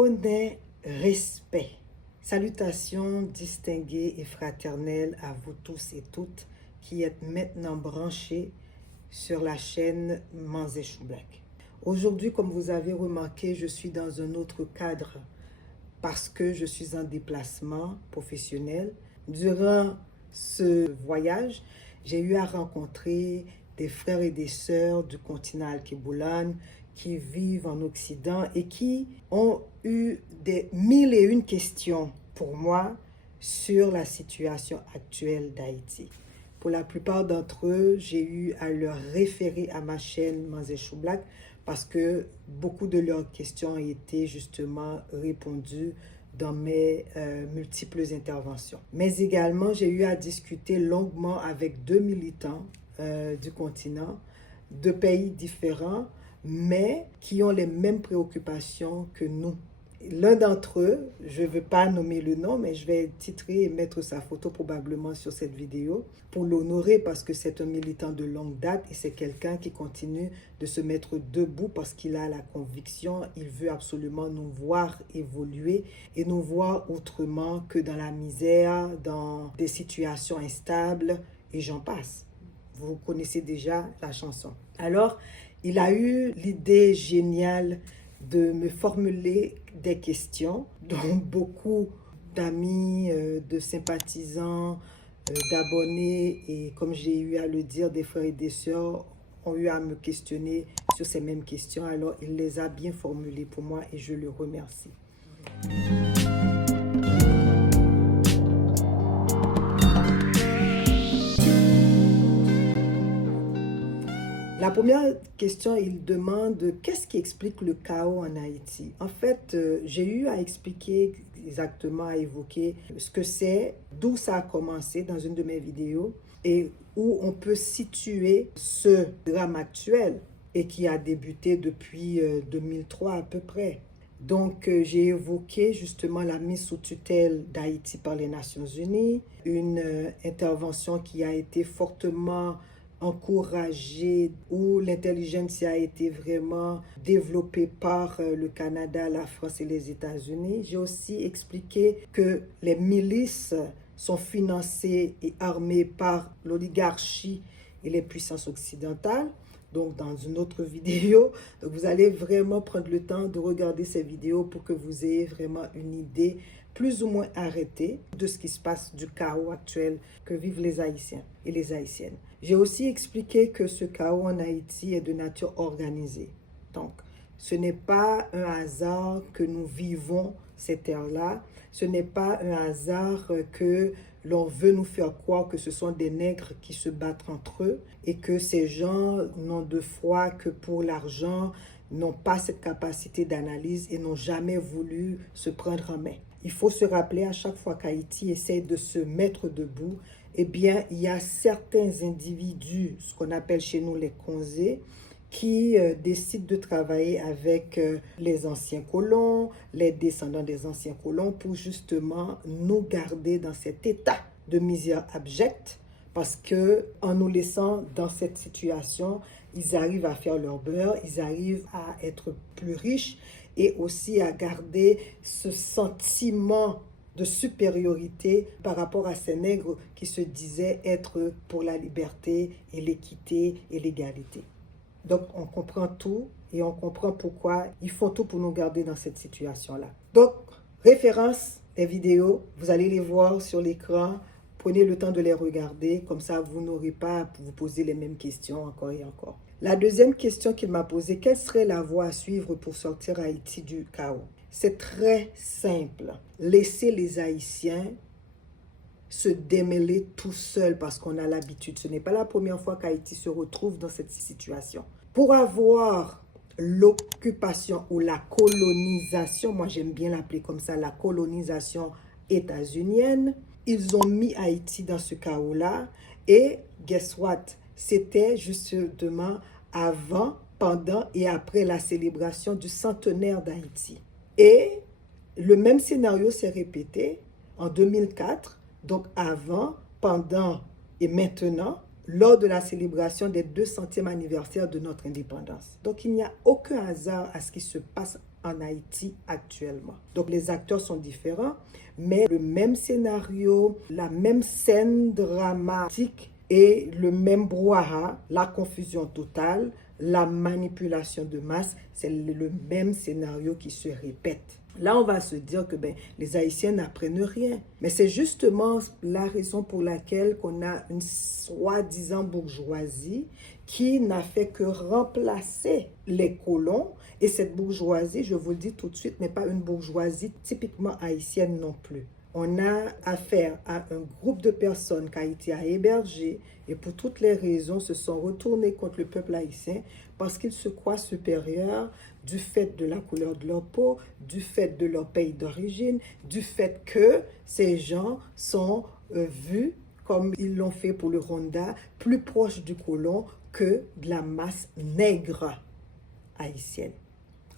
Honnête respect. Salutations distinguées et fraternelles à vous tous et toutes qui êtes maintenant branchés sur la chaîne Manzé Choublack. Aujourd'hui, comme vous avez remarqué, je suis dans un autre cadre parce que je suis en déplacement professionnel. Durant ce voyage, j'ai eu à rencontrer des frères et des sœurs du continent Alkebulan qui vivent en Occident et qui ont eu des mille et une questions pour moi sur la situation actuelle d'Haïti. Pour la plupart d'entre eux, j'ai eu à leur référer à ma chaîne Manzé Choublack parce que beaucoup de leurs questions ont été justement répondues dans mes multiples interventions. Mais également, j'ai eu à discuter longuement avec deux militants du continent, de pays différents, mais qui ont les mêmes préoccupations que nous. L'un d'entre eux, je ne veux pas nommer le nom, mais je vais titrer et mettre sa photo probablement sur cette vidéo pour l'honorer parce que c'est un militant de longue date et c'est quelqu'un qui continue de se mettre debout parce qu'il a la conviction, il veut absolument nous voir évoluer et nous voir autrement que dans la misère, dans des situations instables et j'en passe. Vous connaissez déjà la chanson. Alors, il a eu l'idée géniale de me formuler des questions dont beaucoup d'amis, de sympathisants, d'abonnés et comme j'ai eu à le dire, des frères et des sœurs ont eu à me questionner sur ces mêmes questions. Alors, il les a bien formulées pour moi et je le remercie. La première question, il demande qu'est-ce qui explique le chaos en Haïti. En fait, j'ai eu à expliquer exactement, à évoquer ce que c'est, d'où ça a commencé dans une de mes vidéos et où on peut situer ce drame actuel et qui a débuté depuis 2003 à peu près. Donc, j'ai évoqué justement la mise sous tutelle d'Haïti par les Nations Unies, une intervention qui a été fortement encouragée, où l'intelligence a été vraiment développée par le Canada, la France et les États-Unis. J'ai aussi expliqué que les milices sont financées et armées par l'oligarchie et les puissances occidentales. Donc, dans une autre vidéo, donc vous allez vraiment prendre le temps de regarder ces vidéos pour que vous ayez vraiment une idée plus ou moins arrêtée de ce qui se passe, du chaos actuel que vivent les Haïtiens et les Haïtiennes. J'ai aussi expliqué que ce chaos en Haïti est de nature organisée. Donc, ce n'est pas un hasard que nous vivons cette ère-là. Ce n'est pas un hasard que l'on veut nous faire croire que ce sont des nègres qui se battent entre eux et que ces gens n'ont de foi que pour l'argent, n'ont pas cette capacité d'analyse et n'ont jamais voulu se prendre en main. Il faut se rappeler à chaque fois qu'Haïti essaie de se mettre debout, eh bien, il y a certains individus, ce qu'on appelle chez nous les konzés, qui décident de travailler avec les anciens colons, les descendants des anciens colons, pour justement nous garder dans cet état de misère abjecte, parce que en nous laissant dans cette situation, ils arrivent à faire leur beurre, ils arrivent à être plus riches et aussi à garder ce sentiment de supériorité par rapport à ces nègres qui se disaient être pour la liberté et l'équité et l'égalité. Donc, on comprend tout et on comprend pourquoi ils font tout pour nous garder dans cette situation-là. Donc, référence, les vidéos, vous allez les voir sur l'écran. Prenez le temps de les regarder, comme ça vous n'aurez pas à vous poser les mêmes questions encore et encore. La deuxième question qu'il m'a posée, quelle serait la voie à suivre pour sortir Haïti du chaos? C'est très simple. Laissez les Haïtiens se démêler tout seuls parce qu'on a l'habitude. Ce n'est pas la première fois qu'Haïti se retrouve dans cette situation. Pour avoir l'occupation ou la colonisation, moi j'aime bien l'appeler comme ça, la colonisation états-unienne, ils ont mis Haïti dans ce chaos-là et guess what? C'était justement avant, pendant et après la célébration du centenaire d'Haïti. Et le même scénario s'est répété en 2004, donc avant, pendant et maintenant, lors de la célébration des 200e anniversaire de notre indépendance. Donc, il n'y a aucun hasard à ce qui se passe en Haïti actuellement. Donc les acteurs sont différents, mais le même scénario, la même scène dramatique et le même brouhaha, la confusion totale, la manipulation de masse, c'est le même scénario qui se répète. Là, on va se dire que les Haïtiens n'apprennent rien. Mais c'est justement la raison pour laquelle on a une soi-disant bourgeoisie qui n'a fait que remplacer les colons. Et cette bourgeoisie, je vous le dis tout de suite, n'est pas une bourgeoisie typiquement haïtienne non plus. On a affaire à un groupe de personnes qu'Haïti a hébergé et pour toutes les raisons se sont retournés contre le peuple haïtien parce qu'ils se croient supérieurs du fait de la couleur de leur peau, du fait de leur pays d'origine, du fait que ces gens sont vus, comme ils l'ont fait pour le Rwanda, plus proches du colon que de la masse nègre haïtienne.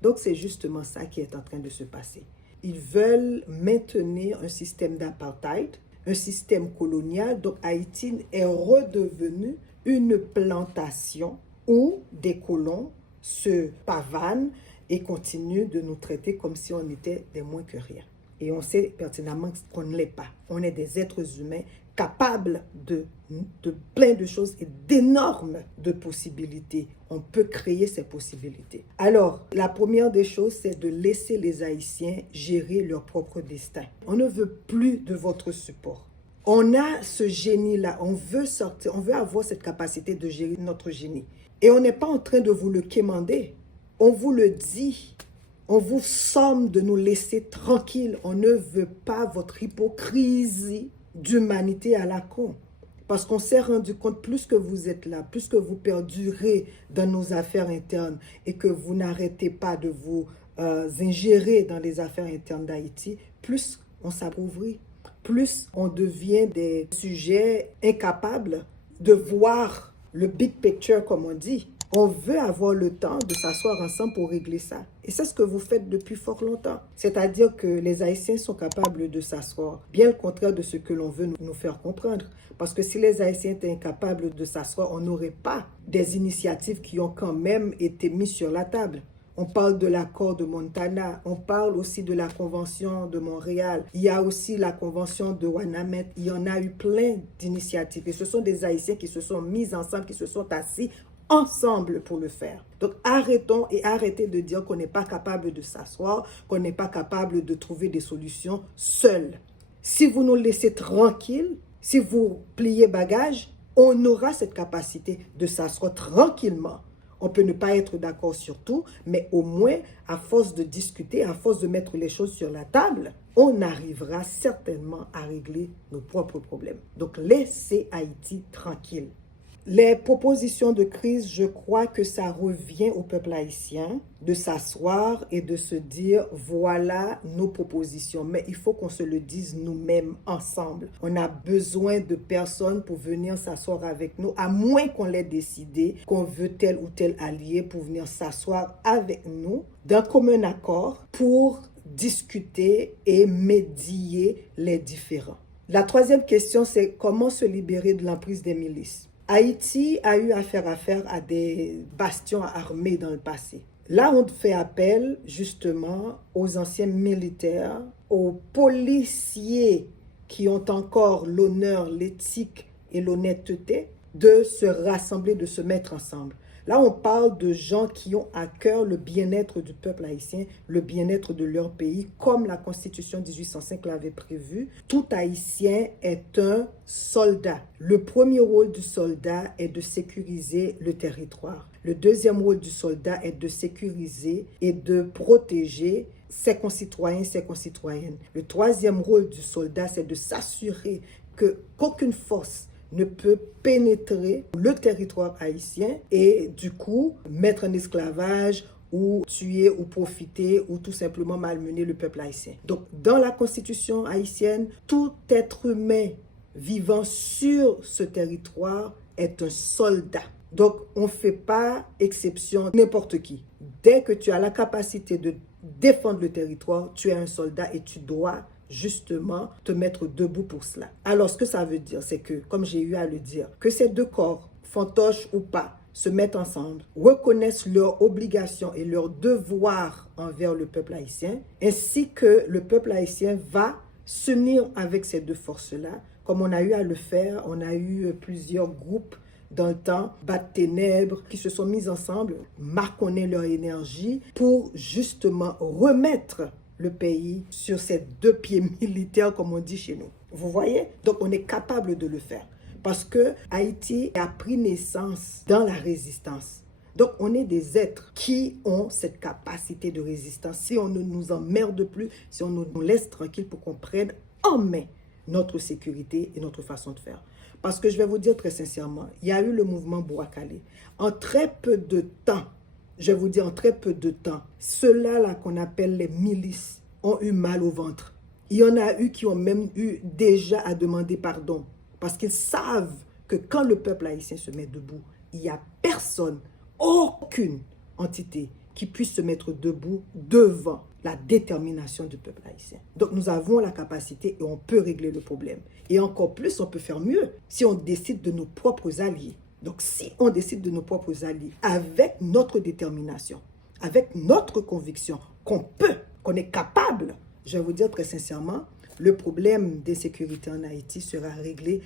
Donc c'est justement ça qui est en train de se passer. Ils veulent maintenir un système d'apartheid, un système colonial. Donc Haïti est redevenu une plantation où des colons se pavanent et continuent de nous traiter comme si on était des moins que rien. Et on sait pertinemment qu'on ne l'est pas. On est des êtres humains capables de plein de choses et d'énormes de possibilités. On peut créer ces possibilités. Alors, la première des choses, c'est de laisser les Haïtiens gérer leur propre destin. On ne veut plus de votre support. On a ce génie-là, on veut sortir, on veut avoir cette capacité de gérer notre génie. Et on n'est pas en train de vous le quémander. On vous le dit. On vous somme de nous laisser tranquilles. On ne veut pas votre hypocrisie d'humanité à la con. Parce qu'on s'est rendu compte, plus que vous êtes là, plus que vous perdurez dans nos affaires internes et que vous n'arrêtez pas de vous ingérer dans les affaires internes d'Haïti, plus on s'appauvrit, plus on devient des sujets incapables de voir le big picture, comme on dit. On veut avoir le temps de s'asseoir ensemble pour régler ça. Et c'est ce que vous faites depuis fort longtemps. C'est-à-dire que les Haïtiens sont capables de s'asseoir, bien le contraire de ce que l'on veut nous faire comprendre. Parce que si les Haïtiens étaient incapables de s'asseoir, on n'aurait pas des initiatives qui ont quand même été mises sur la table. On parle de l'accord de Montana, on parle aussi de la Convention de Montréal, il y a aussi la Convention de Ouanamet, il y en a eu plein d'initiatives. Et ce sont des Haïtiens qui se sont mis ensemble, qui se sont assis ensemble pour le faire. Donc arrêtons et arrêtez de dire qu'on n'est pas capable de s'asseoir, qu'on n'est pas capable de trouver des solutions seuls. Si vous nous laissez tranquilles, si vous pliez bagages, on aura cette capacité de s'asseoir tranquillement. On peut ne pas être d'accord sur tout, mais au moins, à force de discuter, à force de mettre les choses sur la table, on arrivera certainement à régler nos propres problèmes. Donc laissez Haïti tranquille. Les propositions de crise, je crois que ça revient au peuple haïtien de s'asseoir et de se dire voilà nos propositions. Mais il faut qu'on se le dise nous-mêmes ensemble. On a besoin de personnes pour venir s'asseoir avec nous, à moins qu'on l'ait décidé qu'on veut tel ou tel allié pour venir s'asseoir avec nous d'un commun accord pour discuter et médier les différends. La troisième question, c'est comment se libérer de l'emprise des milices. Haïti a eu affaire à des bastions armés dans le passé. Là, on fait appel justement aux anciens militaires, aux policiers qui ont encore l'honneur, l'éthique et l'honnêteté de se rassembler, de se mettre ensemble. Là, on parle de gens qui ont à cœur le bien-être du peuple haïtien, le bien-être de leur pays, comme la Constitution 1805 l'avait prévu. Tout Haïtien est un soldat. Le premier rôle du soldat est de sécuriser le territoire. Le deuxième rôle du soldat est de sécuriser et de protéger ses concitoyens, ses concitoyennes. Le troisième rôle du soldat, c'est de s'assurer qu'aucune force ne peut pénétrer le territoire haïtien et du coup mettre en esclavage ou tuer ou profiter ou tout simplement malmener le peuple haïtien. Donc dans la constitution haïtienne, tout être humain vivant sur ce territoire est un soldat. Donc on ne fait pas exception n'importe qui. Dès que tu as la capacité de défendre le territoire, tu es un soldat et tu dois justement te mettre debout pour cela. Alors, ce que ça veut dire, c'est que, comme j'ai eu à le dire, que ces deux corps, fantoches ou pas, se mettent ensemble, reconnaissent leurs obligations et leurs devoirs envers le peuple haïtien, ainsi que le peuple haïtien va s'unir avec ces deux forces-là, comme on a eu à le faire. On a eu plusieurs groupes dans le temps, Bat Ténèbres, qui se sont mis ensemble, marconner leur énergie pour justement remettre le pays sur ses deux pieds militaires, comme on dit chez nous. Vous voyez? Donc, on est capable de le faire. Parce que Haïti a pris naissance dans la résistance. Donc, on est des êtres qui ont cette capacité de résistance. Si on ne nous emmerde plus, si on nous laisse tranquille pour qu'on prenne en main notre sécurité et notre façon de faire. Parce que je vais vous dire très sincèrement, il y a eu le mouvement Bouakale. En très peu de temps, je vous dis en très peu de temps, ceux-là qu'on appelle les milices ont eu mal au ventre. Il y en a eu qui ont même eu déjà à demander pardon. Parce qu'ils savent que quand le peuple haïtien se met debout, il n'y a personne, aucune entité qui puisse se mettre debout devant la détermination du peuple haïtien. Donc nous avons la capacité et on peut régler le problème. Et encore plus, on peut faire mieux si on décide de nos propres alliés. Donc si on décide de nos propres alliés avec notre détermination, avec notre conviction qu'on peut, qu'on est capable, je vais vous dire très sincèrement, le problème d'insécurité en Haïti sera réglé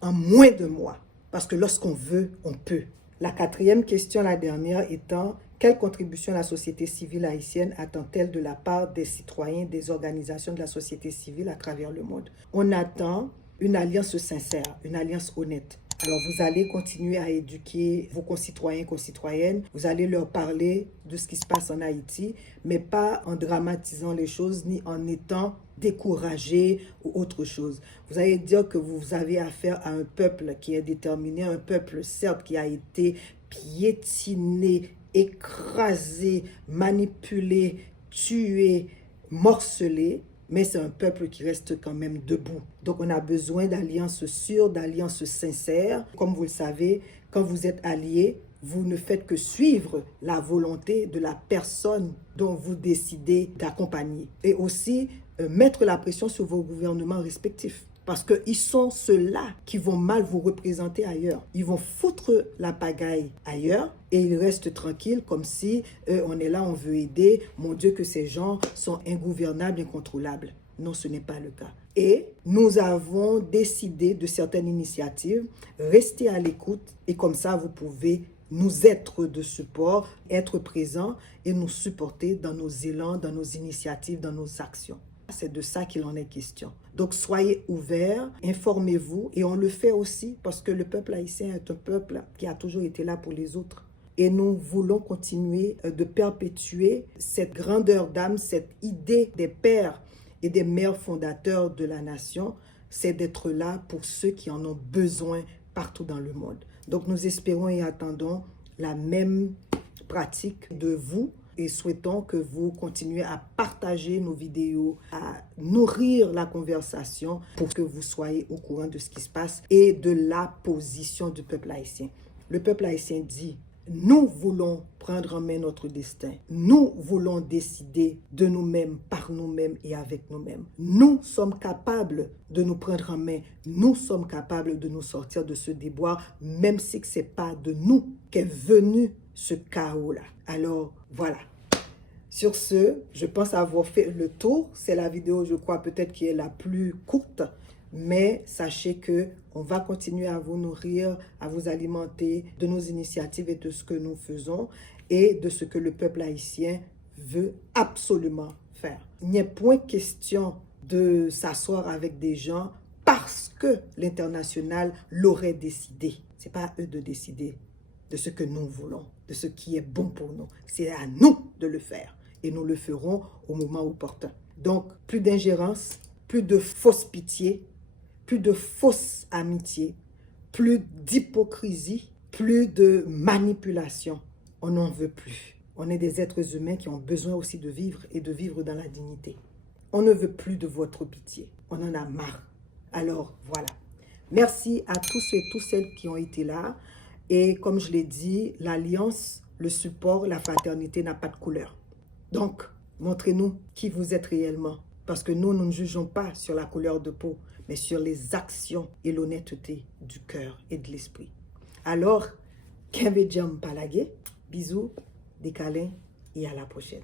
en moins de mois. Parce que lorsqu'on veut, on peut. La quatrième question, la dernière, étant: quelle contribution la société civile haïtienne attend-elle de la part des citoyens, des organisations de la société civile à travers le monde? On attend une alliance sincère, une alliance honnête. Alors, vous allez continuer à éduquer vos concitoyens, concitoyennes. Vous allez leur parler de ce qui se passe en Haïti, mais pas en dramatisant les choses, ni en étant découragé ou autre chose. Vous allez dire que vous avez affaire à un peuple qui est déterminé, un peuple, certes, qui a été piétiné, écrasé, manipulé, tué, morcelé, mais c'est un peuple qui reste quand même debout. Donc, on a besoin d'alliances sûres, d'alliances sincères. Comme vous le savez, quand vous êtes alliés, vous ne faites que suivre la volonté de la personne dont vous décidez d'accompagner. Et aussi, mettre la pression sur vos gouvernements respectifs. Parce qu'ils sont ceux-là qui vont mal vous représenter ailleurs. Ils vont foutre la pagaille ailleurs et ils restent tranquilles comme si on est là, on veut aider. Mon Dieu, que ces gens sont ingouvernables, incontrôlables. Non, ce n'est pas le cas. Et nous avons décidé de certaines initiatives. Restez à l'écoute et comme ça, vous pouvez nous être de support, être présents et nous supporter dans nos élans, dans nos initiatives, dans nos actions. C'est de ça qu'il en est question. Donc, soyez ouverts, informez-vous, et on le fait aussi parce que le peuple haïtien est un peuple qui a toujours été là pour les autres. Et nous voulons continuer de perpétuer cette grandeur d'âme, cette idée des pères et des mères fondateurs de la nation, c'est d'être là pour ceux qui en ont besoin partout dans le monde. Donc, nous espérons et attendons la même pratique de vous, et souhaitons que vous continuez à partager nos vidéos, à nourrir la conversation pour que vous soyez au courant de ce qui se passe et de la position du peuple haïtien. Le peuple haïtien dit: nous voulons prendre en main notre destin. Nous voulons décider de nous-mêmes, par nous-mêmes et avec nous-mêmes. Nous sommes capables de nous prendre en main. Nous sommes capables de nous sortir de ce déboire, même si ce n'est pas de nous qu'est venu ce chaos-là. Alors, voilà. Sur ce, je pense avoir fait le tour. C'est la vidéo, je crois, peut-être qui est la plus courte. Mais sachez que on va continuer à vous nourrir, à vous alimenter de nos initiatives et de ce que nous faisons et de ce que le peuple haïtien veut absolument faire. Il n'y a point question de s'asseoir avec des gens parce que l'international l'aurait décidé. Ce n'est pas à eux de décider de ce que nous voulons, de ce qui est bon pour nous. C'est à nous de le faire et nous le ferons au moment opportun. Donc, plus d'ingérence, plus de fausse pitié, plus de fausse amitié, plus d'hypocrisie, plus de manipulation. On n'en veut plus. On est des êtres humains qui ont besoin aussi de vivre et de vivre dans la dignité. On ne veut plus de votre pitié. On en a marre. Alors, voilà. Merci à tous ceux et toutes celles qui ont été là. Et comme je l'ai dit, l'alliance, le support, la fraternité n'a pas de couleur. Donc, montrez-nous qui vous êtes réellement. Parce que nous ne jugeons pas sur la couleur de peau, mais sur les actions et l'honnêteté du cœur et de l'esprit. Alors, Kembe Jam Palagé. Bisous, des câlins et à la prochaine.